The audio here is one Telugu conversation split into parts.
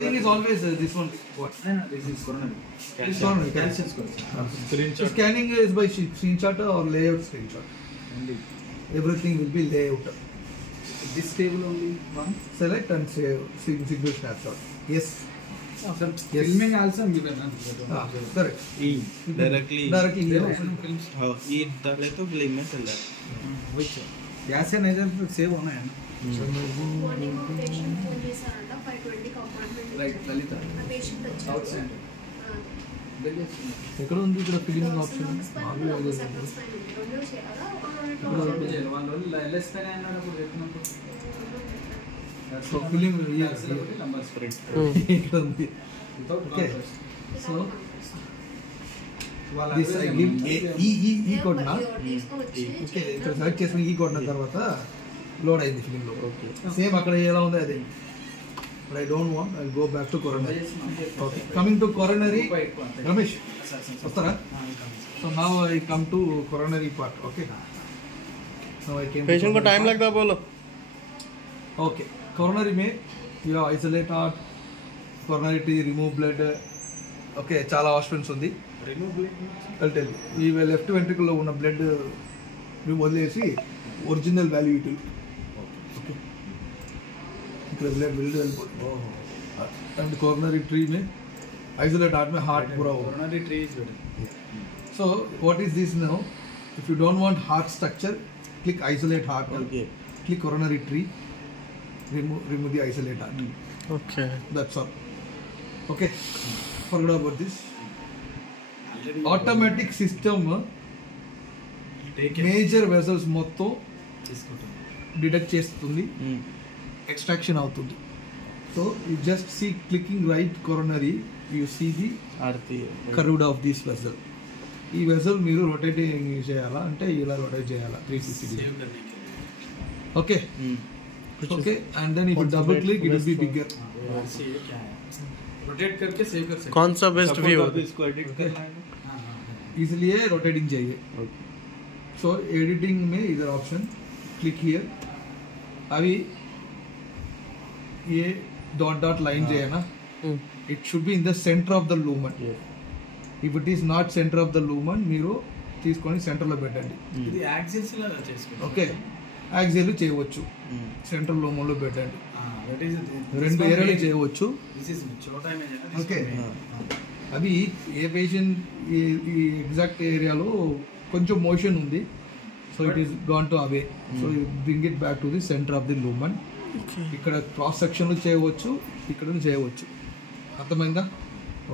thing is always this one. What? This is coronary. This coronary. Calcium score. So scanning is by screenshot or layout screenshot. Only. Everything will be layout. This table only one. Select and save single snapshot. Yes. Sir, Yes. filming also given. Correct. Directly here. Films. हाँ ये डाले तो फिल्म में चल रहा Which? Gas and agent save होना है ना. మార్నింగ్ పేషెంట్ ఫోన్ చేశారంట 5:20 కి అపాయింట్మెంట్ Right, Lalita. ఆ పేషెంట్ వచ్చారు Outside. ఎక్కడ ఉంది ఇక్కడ ఫిలింగ్ ఆప్షన్ రెండు చేయాలా one roll less than అన్నప్పుడు చెప్పినప్పుడు. So film Number spread. ఇక్కడ ఉంది. Without Okay. contrast. సో వాళ్ళ దిస్ ఐ గివ్ ఈ కోడ్ నా తీసుకొని వచ్చి ఓకే ఇక్కడ సెలెక్ట్ చేసుకుని ఈ కొట్టిన తర్వాత లోడ్ అయింది ఫిలింలో ఓకే సేమ్ అక్కడ ఎలా ఉంది అదే but I don't want I go back to coronary okay coming to coronary Ramesh వస్తారా so now I come to coronary part okay now I came patient को टाइम लगता है बोलो ओके कोरोनरी में you isolate heart coronary tree remove blood okay చాలా ఆప్షన్స్ ఉంది టెల్ ఈ లెఫ్ట్ వెంట్రికల్లో ఉన్న బ్లడ్ వదిలేసి ఒరిజినల్ వాల్యూ ఇటు ఓకే ఇక్కడ ब्लड వెళ్ళిపోతుంది అండ్ कोरोनरी ट्री में आइसोलेट हार्ट में हार्ट पूरा होगा coronary tree is good. so what is this now if you don't want heart structure click isolate heart okay click coronary tree remove the isolate heart okay that's all okay forget about this automatic system Take it. Major vessels మొత్తం తీసుకుంటాం. డిటెక్ట్ చేస్తుంది ఎక్స్ట్రాక్షన్ అవుతుంది so you just see clicking right coronary you see the artery curved of this vessel ఈ వెసల్ మీరు రొటేటింగ్ చేయాలా అంటే ఇలా రొటేట్ చేయాలా 360 Save करने के लिए. Okay okay and then if double click it will be bigger See ये क्या है. Rotate करके save कर सकते. कौन सा बेस्ट व्यू इसको एडिट करना है हाँ, हाँ, हाँ. इसलिए रोटेटिंग चाहिए सो एडिटिंग में इधर ऑप्शन क्लिक हियर अभी ये डॉट डॉट लाइन जो है ना it should be in the center of the lumen if it is not center of the lumen మీరు తీసుకొని సెంటర్లో పెట్టండి ఇది యాక్సిస్ లా చేసుకోవచ్చు. ఓకే యాక్సిల్ చేయవచ్చు సెంట్రల్ లూమన్లో పెట్టండి That is రెండు ఏరియాలు చేయవచ్చు This is छोटा image है ना. ఓకే అవి ఏ పేషెంట్ ఈ ఎగ్జాక్ట్ ఏరియాలో కొంచెం మోషన్ ఉంది so it is gone to away so bring it back to the center of the lumen ఇక్కడ క్రాస్ సెక్షన్లు చేయవచ్చు ఇక్కడ చేయవచ్చు అర్థమైందా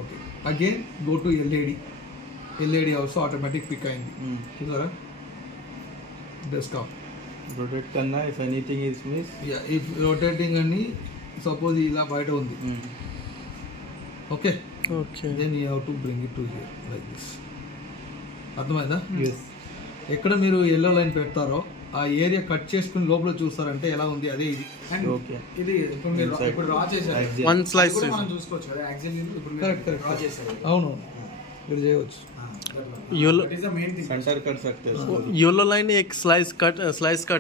okay again go to LAD also automatic pick అయింది చూసారా డెస్క్టాప్ रोटेट करना if anything is miss if rotating అని సపోజ్ ఇలా బయట ఉంది okay okay then you have to bring it to here like this అర్థమైందా यस ఎక్కడ మీరు ఎల్లో లైన్ పెడతారో ఆ ఏరియా కట్ చేసుకుని లోపల చూస్తారంటే ఎలా ఉంది అదే ఇది And ఓకే ఇది ఇప్పుడు మీరు Inside. ఇప్పుడు డ్రా చేశారు. Axial. वन అది स्लाइस కూడా మనం చూసుకోవచ్చు కదా. Axial ఇప్పుడు మీరు కరెక్ట్ డ్రా చేశారు. అవును ఇక్కడ చేయవచ్చు Yellow- That is the main thing. Centre कर सकते हैं इसको येलो लाइन एक स्लाइस कट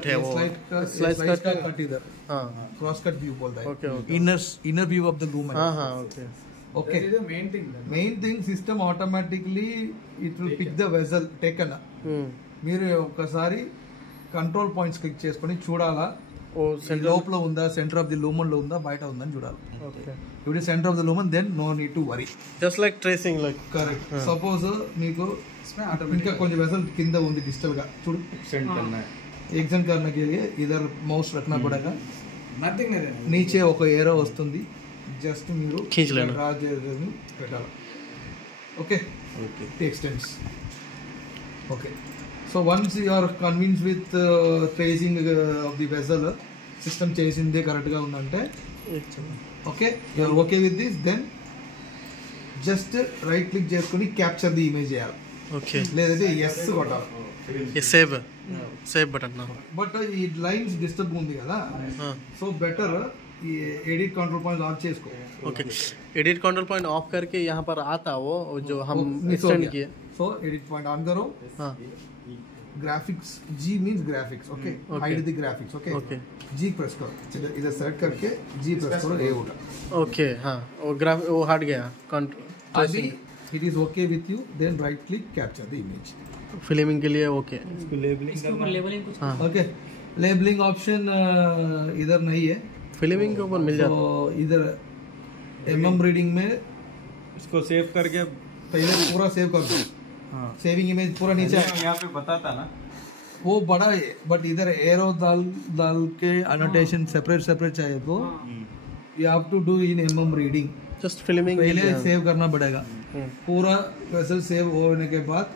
है वो स्लाइस cut कट इधर हाँ क्रॉस कट व्यू बोलता है Okay, okay. Inner view of the lumen हाँ हाँ okay okay That is the main thing. Main thing system automatically it will pick the vessel taken మీరు ఒకసారి కంట్రోల్ పాయింట్స్ క్లిక్ చేసుకొని చూడాలా वो ఈ सेंटर లోపల ఉందా సెంటర్ ఆఫ్ ది లూమన్ లో ఉందా బయట ఉందని చూడాలి ओके ఇప్పుడు center of the lumen then no need to worry just like tracing like correct suppose మీకు इसमें ఇంకా automatic. కొంచెం వెసల్ కింద ఉంది డిజిటల్ గా చూడు सेंड करना है एग्जाम करने के लिए इधर माउस रखना पड़ेगा Nothing नहीं देना. नीचे ఒక ఏరో వస్తుంది జస్ట్ మీరు खींच लेना. డ్రా చేసి పెట్టాలి okay okay extents okay so once you are convinced with tracing of the vessel system చేసిందే కరెక్ట్గా ఉందంటే okay you are okay with this then just right click చేసుకుని క్యాప్చర్ ది ఇమేజ్ చేయాలి ओके లేదంటే ఎస్ కొట్టాలి ये सेव बटन ना బట్ ఈ లైన్స్ డిస్టర్బ్ ఉంది కదా हाँ సో బెటర్ ఈ ఎడిట్ కంట్రోల్ పాయింట్ ఆఫ్ చేసుకో okay edit control point off करके यहाँ पर आता वो जो हम मिस हो एक्सटेंड गया। किए सो एडिट पॉइंट ऑन करो हाँ graphics G means graphics, okay? Hide the graphics, okay? Okay. G press करो, इधर सेलेक्ट करके G press करो, ये होगा. ओके हाँ वो हट गया अभी it is okay with you, then right click capture the image. Filming के लिए ओके इसको लेबलिंग इसके ऊपर लेबलिंग कुछ हाँ Okay, लेबलिंग ऑप्शन इधर नहीं है. फिल्मिंग के ऊपर मिल जाता तो इधर MM रीडिंग में इसको सेव करके पहले पूरा सेव कर दो. हाँ सेविंग इमेज पूरा नीचे आएगा. यहाँ पे बताता ना वो बड़ा है बट इधर एरो डाल के अनोटेशन सेपरेट चाहिए तो you have to do in MM reading. Just filming पहले सेव करना पड़ेगा. पूरा वैसे सेव होने के बाद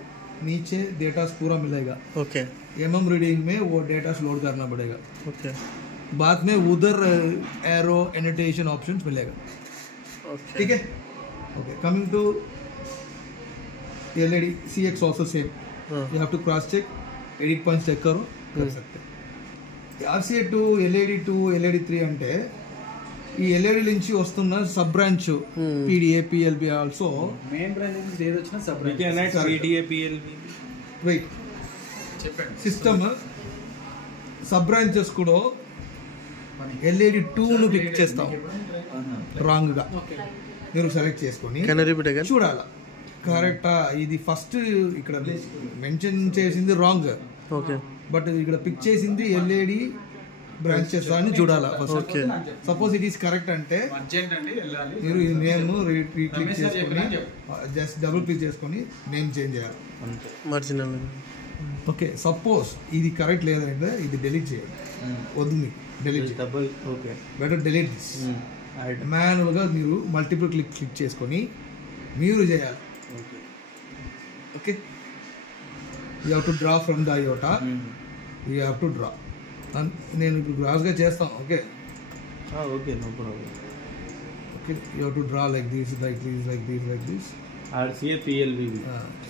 नीचे डेटा पूरा मिलेगा. ओके MM रीडिंग में वो डेटा लोड करना पड़ेगा. ओके बाद में उधर एरो एनोटेशन ऑप्शंस मिलेगा. ठीक है. Okay coming to LED CX also same. You have to cross check edit points check करो कर सकते. RCA 2 LED 2 LED 3 అంటే ఈ LED నుంచి వస్తున్న sub branch PDA PLB also main branch నుంచి ఏది వచ్చినా సబ్ PDA PLB వెయిట్ చెప్పండి సిస్టమ్ సబ్ బ్రాంచెస్ కూడా LED 2 ను క్లిక్ చేస్తాం రాంగ్ గా మీరు సెలెక్ట్ చేసుకొని కెన్ రిపీట్ అగైన్ చూడాలి కరెక్టా. ఇది ఫస్ట్ ఇక్కడ మెన్షన్ చేసింది రాంగ్ ఓకే బట్ ఇక్కడ పిక్ చేసింది LED బ్రాంచెస్ అని చూడాలి first. Okay suppose it is correct అంటే అర్జెంట్ అండి వెళ్ళాలి మీరు ఈ నేమ్ క్లిక్ రమేష్ సార్ చేసుకొని చెప్పినా జస్ట్ డబుల్ క్లిక్ చేసుకొని నేమ్ చేంజ్ చేయాలి. అంతే మార్జినల్ ఓకే సపోజ్ ఇది కరెక్ట్ లేదంటే ఇది డెలీట్ చేయాలి. వద్దు మీకు డెలీట్ చేయాలి. Double okay better delete this. Add మాన్యువల్గా మీరు మల్టిపుల్ క్లిక్ చేసుకొని మీరు చేయాలి. Okay okay you have to draw from the aorta. You have to draw. నేను ఇప్పుడు గ్రాస్గా చేస్తాను. Okay okay no problem okay you have to draw like this like this. RCA PLB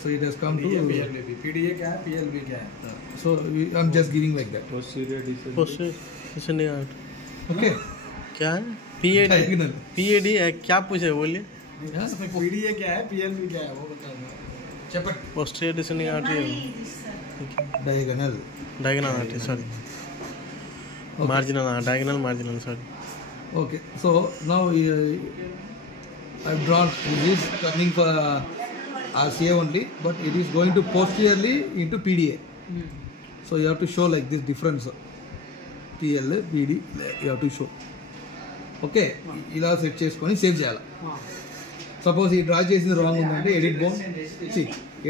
So it has come to PDA क्या है PLB क्या है so I'm just giving like that. posterior distal पोस्टेशन आर्ट Okay. क्या है PAD Diagonal. PAD क्या पूछे बोलिए PDA क्या है PLB क्या है वो बताओ చెప్పండి posterior descending artery Diagonal. Diagonal artery sorry marginal diagonal marginal sorry. Okay. So now I've drawn this coming for RCA only, but it is going to posteriorly into PDA. So you have to show like this difference. PL, PD, you have to show. Okay. ఇలా సెట్ చేసుకొని సేవ్ చేయాలి. సపోజ్ ఈ డ్రా చేసింది రాంగ్ ఉందంటే edit bone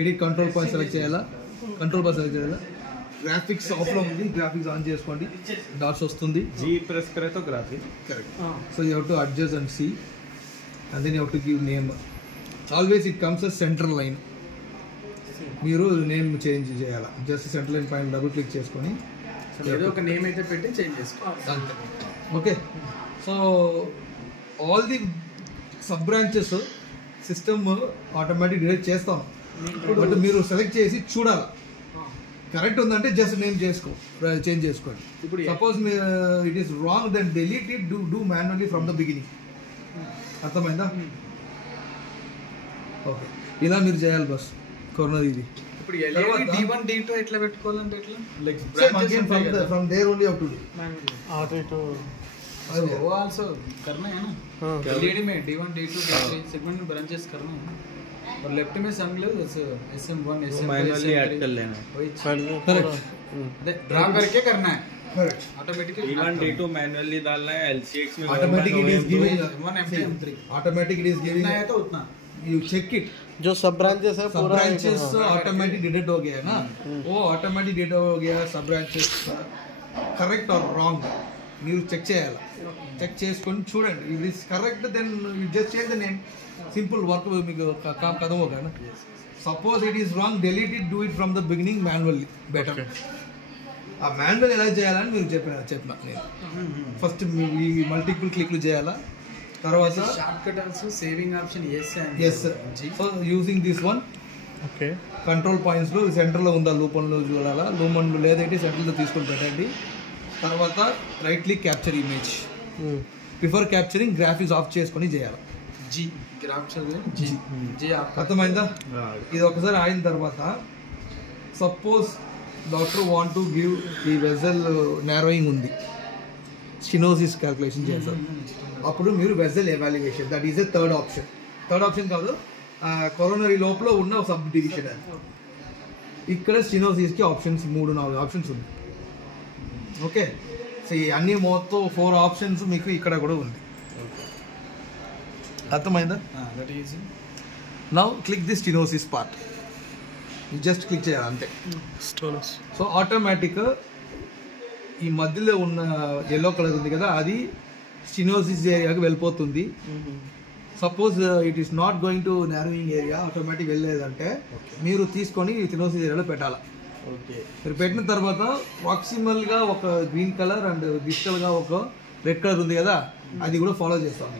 edit control point select చేయాలా. కంట్రోల్ పాయింట్ సెలెక్ట్ చేయాలా. గ్రాఫిక్స్ ఆఫ్లో ఉంది. గ్రాఫిక్స్ ఆన్ చేసుకోండి. డాట్స్ వస్తుంది. G press करे तो graphic Correct. So you have to adjust and see, and then you have to give name. Always it comes as central line. మీరు నేమ్ చేంజ్ చేయాలి. జస్ట్ సెంట్రల్ లైన్ పైన డబుల్ క్లిక్ చేసుకొని ఏదో ఒక నేమ్ అయితే పెట్టి చేంజ్ చేసుకో అంతే. Okay. So all the sub branches system automatic delete చేస్తాం. బట్ మీరు సెలెక్ట్ చేసి చూడాలి. కరెక్ట్ ఉందంటే జస్ట్ నేమ్ చేంజ్ చేసుకోండి. ఇప్పుడు suppose it is wrong then delete it do manually from the beginning. అర్థమైందా? ఓకే ఇలా మీరు చేయాలి బస్. కార్నర్ ఇది ఇప్పుడు LED D1 D2 ఎట్లా పెట్టుకోవాలంటే ఎట్లా like from there only have to do. Artery तो वो आल्सो करना है ना LED में D1 D2 D3 सेगमेंट में ब्रांचेस करना है और लेफ्ट में समझ लो SM1 SM2 मैनुअली ऐड कर लेना है. वही करेक्ट. ड्रा करके करना है correct. Automatically D1 D2 manually डालना है. LCX में Automatic it is giving. M1 M2 M3 Automatic it is giving. कितना है तो उतना You check it. जो सब ब्रांचेस है सब पूरा ब्रांचेस ऑटोमेटिक डिलीट हो गया ना. वो ऑटोमेटिक डिलीट हो गया. सब ब्रांचेस करेक्ट और रॉन्ग మీరు చెక్ చేయాలి. చెక్ చేసుకొని చూడండి. If it is correct then you just change the name. Simple work మీకు కామ్ కదం होगा ना. Suppose it is wrong delete it do it from the beginning manually better. ఆ మాన్యువల్ ఎలా చేయాలని మీరు చెప్పిన నేను ఫస్ట్ ఈ మల్టిపుల్ క్లిక్లు చేయాలా. తర్వాత shortcut also saving option yes and yes. So using this one okay control పాయింట్స్లో సెంటర్లో ఉందా లూపన్లో చూడాలా. లూమన్లో లేదంటే సెంటర్లో తీసుకొని పెట్టండి. తర్వాత right click capture image. Before capturing graphics of చేసుకొని చేయాలి. G గ్రాఫ్ చదివే G G అర్థమైందా? ఇది ఒకసారి అయిన తర్వాత suppose doctor want to give ఈ వెజల్ నారోయింగ్ ఉంది, స్టినోసిస్ క్యాల్కులేషన్ చేస్తారు. అప్పుడు మీరు vessel evaluation, that is a third option కాదు, కొరోనరీ లోపల ఉన్న సబ్ డివిజన్ అది. ఇక్కడ స్టినోసిస్కి ఆప్షన్స్ 3-4 ఆప్షన్స్ ఉంది. ఓకే, సో ఈ అన్ని మొత్తం 4 ఆప్షన్స్ మీకు ఇక్కడ కూడా ఉంది. అర్థమైందా? That easy. Now click the stenosis part, just click చేయాలి అంతే. స్టోన్స్. సో ఆటోమేటిక్గా ఈ మధ్యలో ఉన్న ఎల్లో కలర్ ఉంది కదా, అది స్టినోసిస్ ఏరియాకి వెళ్ళిపోతుంది. Suppose it is not going to narrowing ఏరియా, ఆటోమేటిక్ వెళ్ళలేదంటే మీరు తీసుకొని స్టినోసిస్ ఏరియాలో పెట్టాలి. ఓకే, మీరు పెట్టిన తర్వాత ప్రాక్సిమల్గా ఒక గ్రీన్ కలర్ అండ్ డిజిటల్గా ఒక రెడ్ కలర్ ఉంది కదా, అది కూడా ఫాలో చేస్తాం.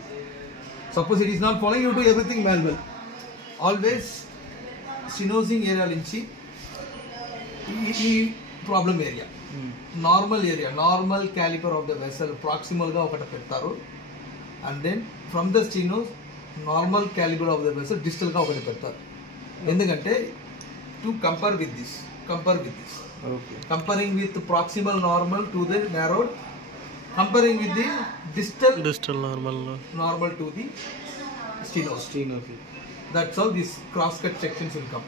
Suppose it is not following, you do everything manual. Always stenosing area నుంచి ఈ problem area, normal area, normal caliper of the vessel ప్రాక్సిమల్గా ఒకటి పెడతారు. And then from the stenosis normal caliber of the vessel డిజిటల్గా ఒకటి పెడతారు. ఎందుకంటే to compare with this, okay, comparing with proximal normal to the narrowed, comparing with the distal normal to the stenos. That's how this cross cut sections will come.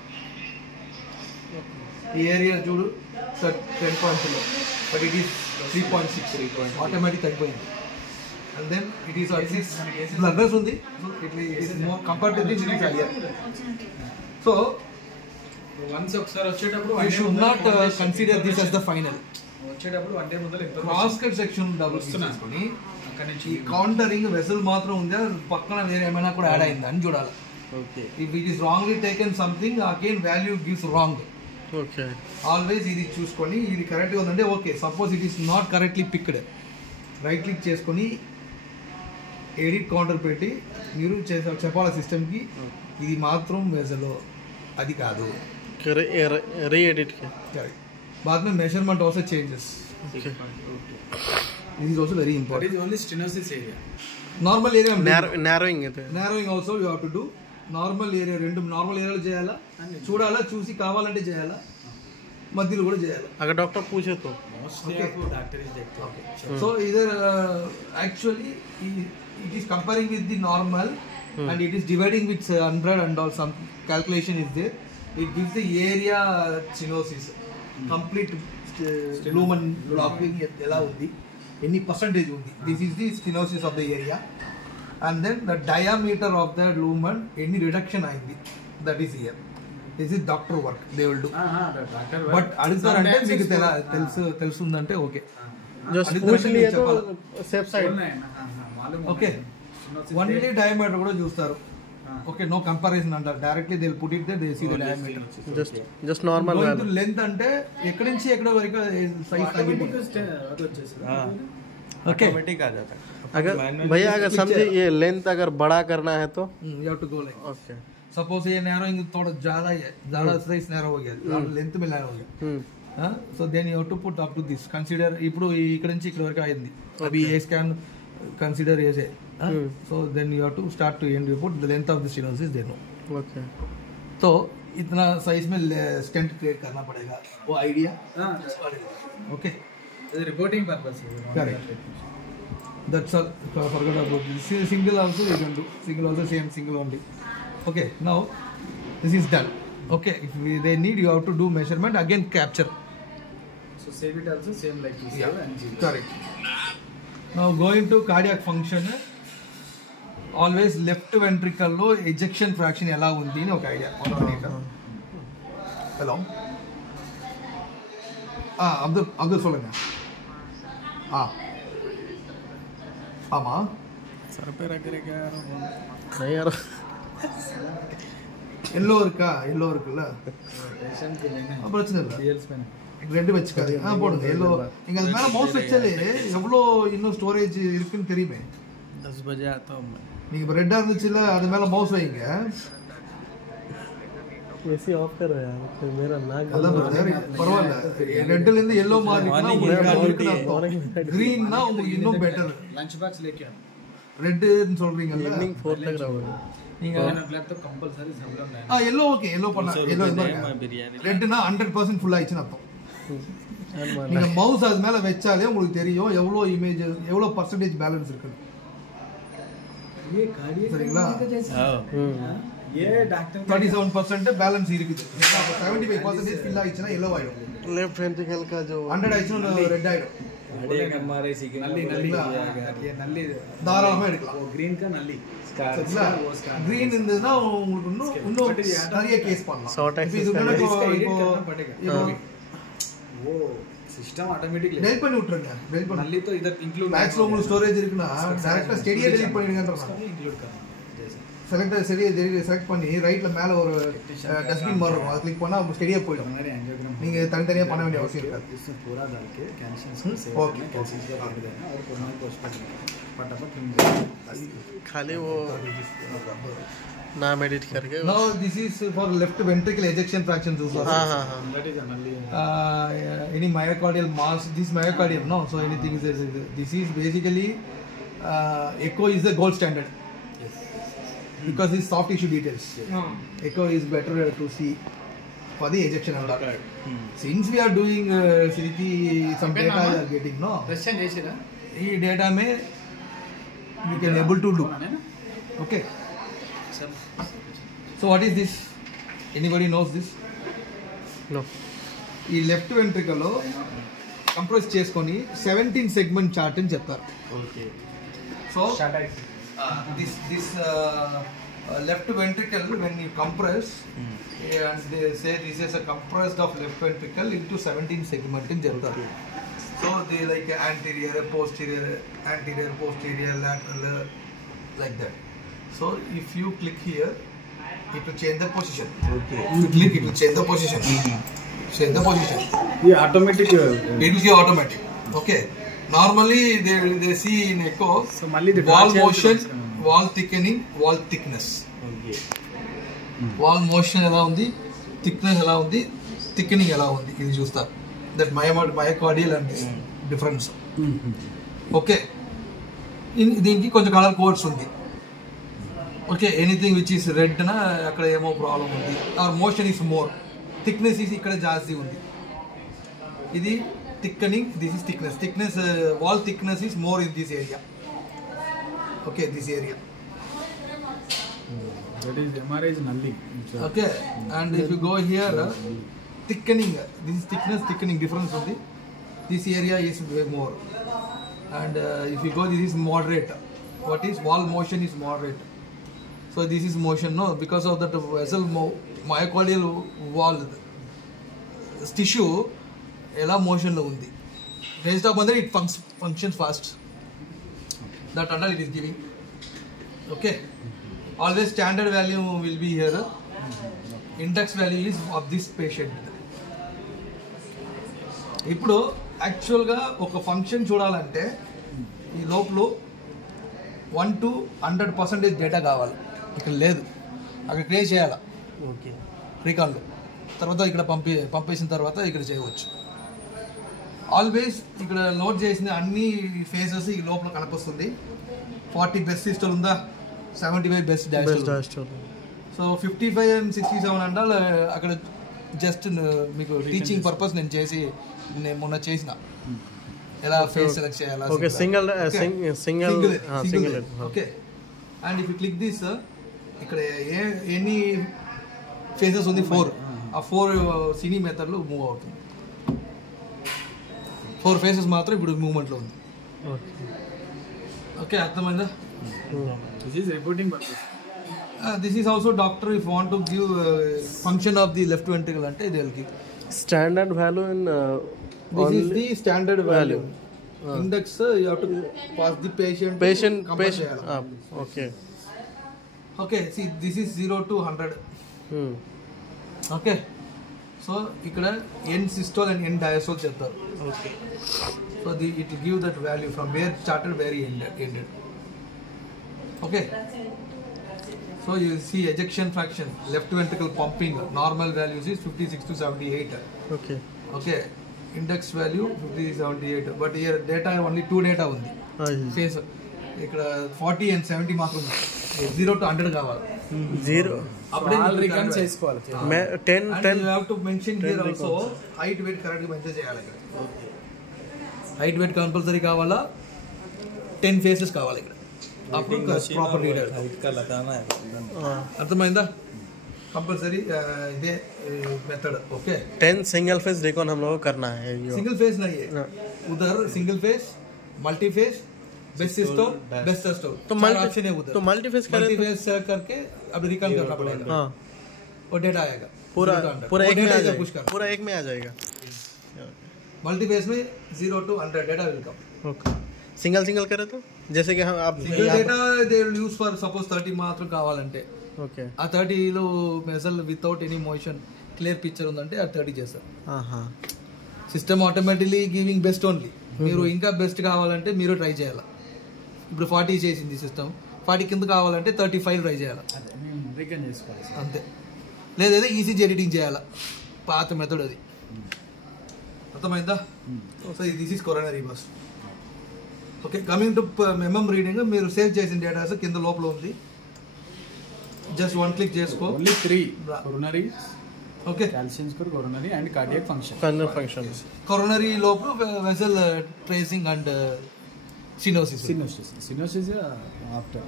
The area చూడు 10.0 but it is 3.6 automatic అయిపోయింది. And then it is at 6 blunders ఉంది, so it is more compared to this earlier. So once ఒకసారి వచ్చేటప్పుడు you should not consider this as the final. వచ్చేటప్పుడు వన్ డే ముందర క్రాస్ కట్ సెక్షన్ డబుల్ తీసుకొని అక్కడి నుంచి ఈ కౌంటరింగ్ వెసల్ మాత్రం ఉందా, పక్కన వేరే ఏమైనా కూడా యాడ్ అయిందా అని చూడాలి. Okay, if it is wrongly taken something again value gives wrong. Okay, always ఇది చూసుకొని ఇది కరెక్ట్గా ఉందంటే okay. Suppose it is not correctly picked, right click చేసుకొని ఎడిట్ కౌంటర్ పెట్టి మీరు చెప్పాలి సిస్టమ్కి ఇది మాత్రం వెసలో అది కాదు. री-एडिट के करेक्ट. बाद में measurement also changes. Okay. This is also very that important. Is only stenosis area. Normal area narrowing it narrowing also you have to do. Normal area రెండు నార్మల్ ఏరియాలో చేయాలా, చూడాలా, చూసి కావాలంటే చేయాలా, మధ్యలో కూడా చేయాలా. अगर डॉक्टर पूछे तो mostly doctor is that. Okay, So either actually it is comparing with the normal and it is dividing with 100 and all some calculation is there. It gives the area stenosis, complete lumen blocking ఎలా ఉంది, ఎన్ని పర్సంటేజ్ ఉంది. This is the stenosis of the area and then the diameter of the lumen ఎన్ని రిడక్షన్ అయింది, that is here. This is doctor work, they will do. Doctor but అడుగుతారంటే మీకు తెలుసుందంటే ఓకే. जस्ट पूछ लिए तो safe side. Okay, only diameter కూడా చూస్తారు. ఓకే, నో కంపారిజన్ అంటారు, డైరెక్ట్లీ they put it they see the diameter. Just normal length అంటే ఎక్కడి నుంచి ఎక్కడ వరకు సైజ్ తగ్గిపోతుంది. ఓకే, ऑटोमेटिक आ जाता है. अगर भैया अगर समझे ये लेंथ अगर बड़ा करना है तो you have to go like okay. Suppose ये नैरोइंग थोड़ा ज्यादा है, ज्यादा साइज नैरो हो गया, लेंथ में नैरो हो गया, so then you have to put up to this consider. ఇప్పుడు ఇక్కడ నుంచి ఇక్కడ వరకు అయింది, అవి ఏ స్కాన్ కన్సిడర్ చేసే. So then you have to start to end put the length of the stenosis देनो. ओके, तो इतना साइज में स्टेंट क्रिएट करना पड़ेगा, वो idea. Okay, reporting purpose. Correct. That's all. Forget about this. Single also you can do. Single also same, single only. Okay, now this is done. Okay, if they need, you have to do measurement again, capture. So save it also same like this and zero. Correct. Now going to cardiac function, always left ventricle లో ejection fraction ఎలా ఉంది అని ఒక ఐడియా. హలో அப்துல் சொல்லுங்க. ஆமா सर पे रख रहे क्या नहीं यार எல்லோ இருக்கா, எல்லோ இருக்குல்ல, पेशेंट के लेना है பிரச்சனை இல்லை, डीएल्स में ரெண்டு வச்சுக்காது. போடுங்க எல்லோ. நீங்க அது மேல மவுஸ் வச்சாலே எவ்வளோ இன்னும் ஸ்டோரேஜ் இருக்குன்னு தெரியுமே. 10 बजे आता हूं मैं. நீங்க இப்போ ரெட்டா இருந்துச்சுல, அது மேல மவுஸ் வைங்க. एसी ऑफ करो यार, फिर मेरा नाक அதான் பரவாயில்ல, ரெட்ல இருந்து எல்லோ மாறினா உங்களுக்கு கிரீன்னா உங்களுக்கு இன்னும் பெட்டர். लंच बॉक्स लेके आओ. ரெட்னு சொல்றீங்கல்ல, इवनिंग 4 तक रहोगे. நீங்க ब्लैक तो कंपलसरी सब लोग लेना. எல்லோ ஓகே, எல்லோ பண்ணலாம். எல்லோ இந்த बिरयानी ரெட்னா 100% ஃபுல் ஆயிடுச்சுன்னு அர்த்தம். நீங்க மவுஸ் அது மேல வச்சாலே உங்களுக்கு தெரியும் எவ்வளோ இமேஜ் எவ்வளோ பர்சன்டேஜ் பேலன்ஸ் இருக்கு சரிங்களா 37% பேலன்ஸ் இருக்குது 75% ஃபில் ஆயிடுச்சுன்னா எல்லோ ஆயிடும் लेफ्ट वेंट्रिकल का जो 100 ஆயிடுச்சுன்னா ரெட் ஆயிடும் नल्ली தாராளமா எடுக்கலாம் ग्रीन का नल्ली கிரீன் இருந்ததுன்னா உங்களுக்கு இன்னும் நிறைய கேஸ் பண்ணலாம் Short இப்போ இது முன்னாடி இப்போ वो सिस्टम ऑटोमेटिकली டெலிட் பண்ணி விட்டுருங்க டெலிட் பண்ணி नल्ली तो इधर इंक्लूड மேக்ஸ்ல உங்களுக்கு ஸ்டோரேஜ் இருக்குன்னா டைரக்டா ஸ்டெடியா டெலிட் பண்ணிடுங்கன்றாங்க इंक्लूड करना जैसे செலக்ட் பண்ணி ரைட்ல மேல ஒரு டஸ்ட்பின் மாதிரி இருக்கும் அதை கிளிக் பண்ணா ஸ்டெடியா போயிடும் हमारे एंजियोग्राम நீங்க தனித்தனியா பண்ண வேண்டிய அவசியம் இருக்காது इसमें पूरा डाल के कैल्शियम से ओके कैल्शियम से डाल देना और कोरोना को फटाफट खाली वो नाम एडिट करके now this is for left ventricle ejection fraction also हाँ हाँ हाँ that is nalli any myocardial mass this myocardium no so anything is this is basically echo is the gold standard because it's soft tissue details echo is better to see for the ejection and all. Since we are doing some data we are getting no question చేసిరా ఈ data May we can able to do okay so what is this anybody knows this no ఈ లెఫ్ట్ వెంట్రికల్ లో కంప్రెస్ చేసుకొని 17 సెగ్మెంట్ చార్ట్ అని చెప్తారు okay so this left ventricle when you compress and they say this is a compressed of left ventricle into 17 segment in general. So they like anterior, posterior, lateral, like that. So if you click here, it will change the position. Okay. If you click, it will change the position. Change the position. ये automatic It will be automatic. Okay. Normally they see in echo So, మళ్ళీ ఇది wall draw motion, చేయాల్సి wall thickening, wall thickness. Okay. Wall motion ఎలా ఉంది, thickness ఎలా ఉంది, thickening ఎలా ఉంది ఇది చూస్తారు. That myocardial and this difference. Okay దీనికి కొంచెం కలర్ కోడ్స్ ఉంది. Okay anything which is red నా అక్కడ ఏమో ప్రాబ్లం ఉంది are motion is more thickness is ఇక్కడ జాస్తి ఉంది. ఇది thickening, this is thickness wall thickness is more in this area. Okay, this area. that is MRI is nalli Okay, and if you go here thickening, this is thickening difference only. This area is way more, and if you go this is moderate. What is wall motion is moderate, so this is motion no because of that vessel myocardial wall tissue ఎలా మోషన్ లో ఉంది రేజ్ ఆఫ్ అంటే it functions fast that under it is giving okay always standard value will be here index value is of this patient. ఇప్పుడు యాక్చువల్గా ఒక ఫంక్షన్ చూడాలంటే ఈ లోపల 1 to 100% డేటా కావాలి. ఇక్కడ లేదు, అక్కడ క్రియేట్ చేయాలి ఓకే రీకాల్లో, తర్వాత ఇక్కడ పంపేసిన తర్వాత ఇక్కడ చేయవచ్చు. ఆల్వేస్ ఇక్కడ లోడ్ చేసిన అన్ని ఫేజెస్ ఈ లోపల కనిపిస్తుంది. 40 బెస్ట్ సిస్టమ్ ఉందా, 75 బెస్ట్ డాష్. సో 55 and 67 అంటారు అక్కడ. జస్ట్ మీకు టీచింగ్ పర్పస్ నేను మొన్న చేసిన ఎలా ఫేస్ సెలెక్ట్ చేయాలా. Okay single okay and if you click this ఇక్కడ ఎన్ని ఫేజెస్ ఉంది 4, ఆ 4 సినీ మెథడ్లో మూవ్ అవుతుంది. 4 ఫేసెస్ మాత్రం ఇప్పుడు మూవ్మెంట్లో ఉంది. ఓకే అర్థమైందా? this is reporting purpose this is also doctor if want to give function of the left ventricle అంటే ఇది give standard value in this is the standard value index you have to pass the patient okay okay see this is 0 to 100. Okay so ఇక్కడ end systole and end diastole చెప్తారు. Okay so it will give that value from where started where ended. Okay so you see ejection fraction left ventricle pumping normal values is 56 to 78. Okay okay index value 50-78 but year data only 2 data ఉంది ఫేస్. ఇక్కడ 40 and 70 మాత్రం ఉంది. 0 to 100 కావాలి. जीरो ఆల్ రికాన్ చేసుకోవాలి. मैं 10 And 10 you have to mention here also height weight correct గా మెన్షన్ చేయాలి ఇక్కడ. హైట్ వెయిట్ కంపల్సరీ కావాలా, 10 ఫేసెస్ కావాలి ఇక్కడ, అప్పుడు ప్రాపర్ రీడర్. అర్థమైందా? కంపల్సరీ ఇదే method. Okay 10 single phase recon हम लोग को करना है यो सिंगल फेस नहीं है उधर, single phase, multi face, best system, best system, तो ऑप्शन है उधर. तो मल्टी फेस करें मल्टी तो फेस करके अब रिकॉल करना पड़ेगा. हाँ और डेटा आएगा पूरा 0 to 100. पूरा वो एक में data आ इधर push जाएगा, करना. पूरा एक में आ जाएगा. मल्टी फेस में 0 to 100 data will come. Okay single single करें तो जैसे कि हम आप single data they will use for suppose 30 మాత్రం కావాలంటే ओके ఆ 30లో మెజల్ without any motion clear picture ఉందంటే ఆ 30 చేస్తారు. हाँ हाँ system automatically giving best only. మీరు ఇంకా బెస్ట్ కావాలంటే మీరు ట్రై చేయాలి. ఇప్పుడు 40 చేసింది సిస్టమ్, 40 కింద కావాలంటే 35 ట్రై చేయాలి అదే మేము రికాన్ చేసుకోవాలి. అంతే. లేదా ఈసీజీ ఎడిటింగ్ చేయాలా, పాత మెథడ్ అది. అర్థమైందా? So this is coronary bus. Okay coming to మెమమ్ రీడింగ్, మీరు సేవ్ చేసిన డేటాస్ కింద లోపల ఉంది, జస్ట్ 1 క్లిక్ చేసుకో. Only 3 coronary, okay calcium score, coronary and cardiac function. कर्नल फंक्शन కొరోనరీ లోపల vessel tracing and stenosis stenosis after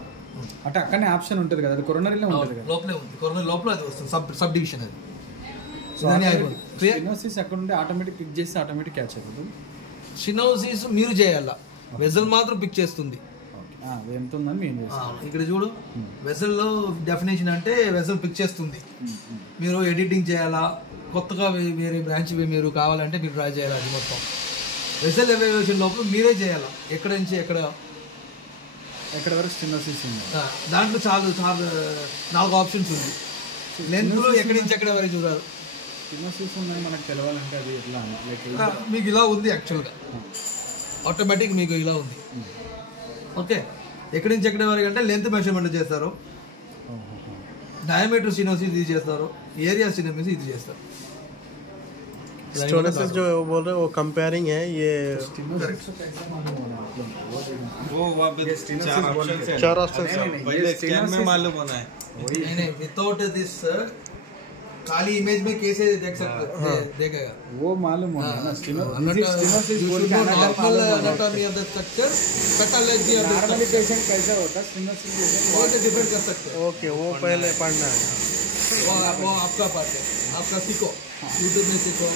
అంటే అక్కడనే ఆప్షన్ ఉంటుంది కదా, అది కొరోనరీలో ఉంటుంది కదా. లోపలే ఉంది. కొరోనరీ లోపల అది వస్తుంది, సబ్ డివిజన్ అది. దాని అయిపోయింది. సినోసిస్ అక్కడ ఉంటే ఆటోమేటిక్ క్లిక్ చేస్తే ఆటోమేటిక్ క్యాచ్ అవుతుంది. సినోసిస్ మీరు చేయాలా, వెసల్ మాత్రం పిక్ చేస్తుంది. అది ఎంత ఉందని మేము చేస్తాం. ఇక్కడ చూడు, వెసల్ లో డెఫినేషన్ అంటే వెసల్ పిక్ చేస్తుంది. మీరు ఎడిటింగ్ చేయాలా, కొత్తగా వేరే బ్రాంచ్ మీరు కావాలంటే మీరు ట్రై చేయాలి. అది మొత్తం వెసల్ ఎవాల్యుయేషన్ లోపల మీరే చేయాలా, ఎక్కడ నుంచి ఎక్కడ వరకు సినోసిస్ ఉంది. దాంట్లో చాలా 4 ఆప్షన్స్ ఉంది. లెంత్ లో ఎక్కడి నుంచి ఎక్కడ వరకు చూడాలి. సినోసిస్ ఉందని మనకు తెలవాలంటే అది ఎట్లా లైక్ మీకు ఇలా ఉంది యాక్చువల్గా, ఆటోమేటిక్ మీకు ఇలా ఉంది. ఓకే ఎక్కడి నుంచి ఎక్కడ వరకు అంటే లెంత్ మెజర్మెంట్ చేస్తారు, డయామీటర్ సినోసిస్ ఇది చేస్తారు, ఏరియా సినోసిస్ ఇది చేస్తారు. स्टोनेसिस जो बोल रहे हैं वो कंपेयरिंग है ये वो वहाँ पे 4 ऑप्शंस है. 4 ऑप्शंस है. पहले स्कैन में मालूम होना है. नहीं विदाउट दिस खाली इमेज में कैसे देख सकते देखेगा वो मालूम होना है ना. सिनोसिस बोल के normal anatomy of the structure, pathology of the normally patient कैसा होता है सिनोसिस वो डिफरेंट कर सकते हैं. ओके वो पहले पढ़ना है. वो आपका पार्ट है, आपका सीखो, यूट्यूब में सीखो.